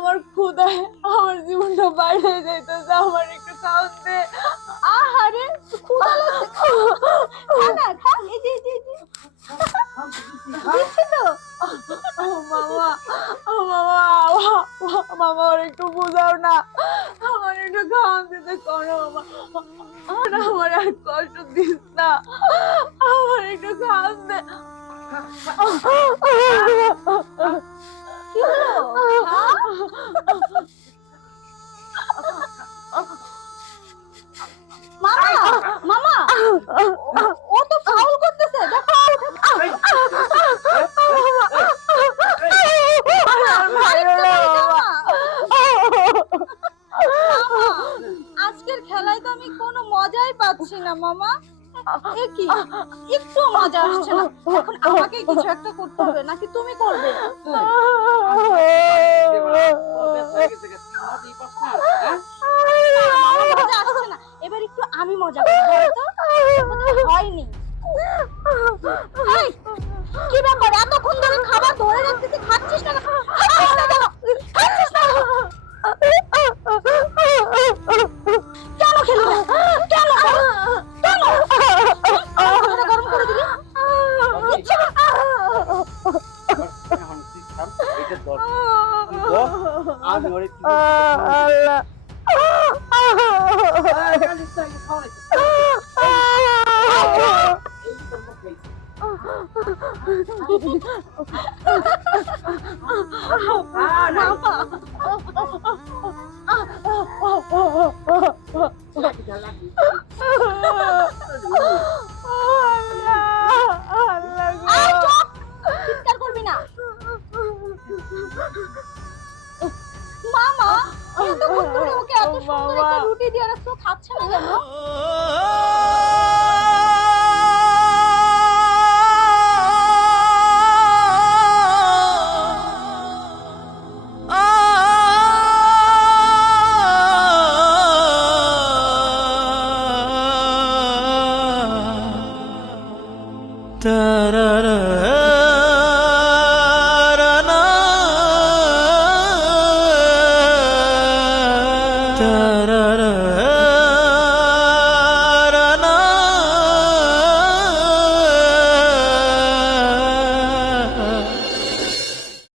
আমার ক্ষুধায় আমার জীবনটা বাইরে যাইতেছে, আমার একটু খাওয়ান দে। আহারে ক্ষুধা লাগছে, খা না খা, এই যে এই যে এই যে। দিচ্ছি তো। ও মামা, ও মামা, মামা আর একটু বুঝাও না, আমার একটু খাওয়ান দিতে করো মামা। আমার আর কষ্ট দিস না, আমার একটু খাওয়ান দে। কি হলো? খা। মামা মামা, ও তো ফাউল করতেছে, দেখো। আজকের খেলায় তো আমি কোনো মজাই পাচ্ছি না মামা। এ কি, একটু মজা আসছে না। এখন আমাকে কিছু একটা করতে হবে, নাকি তুমি করবে? মজা আসছে না, এবার একটু আমি মজা করি, বলো তো? বোধহয় হয়নি। এই, কি ব্যাপার, এতক্ষণ ধরে খাবার ধরে রাখতেছি, খাচ্ছিস না কেন? খাচ্ছিস না কেন? খাচ্ছিস না কেন? কেন খেলি না? কেন কেন মাথাটা গরম করে দিলি? ইচ্ছে না। আল্লাহ, এই চুপ! চিৎকার করবি না। মামা, এতক্ষণ ধরে ওকে এত সুন্দর একটা রুটি দিয়ে রাখছো, খাচ্ছে না কেন? Ta-ra-ra-ra-na, ta-ra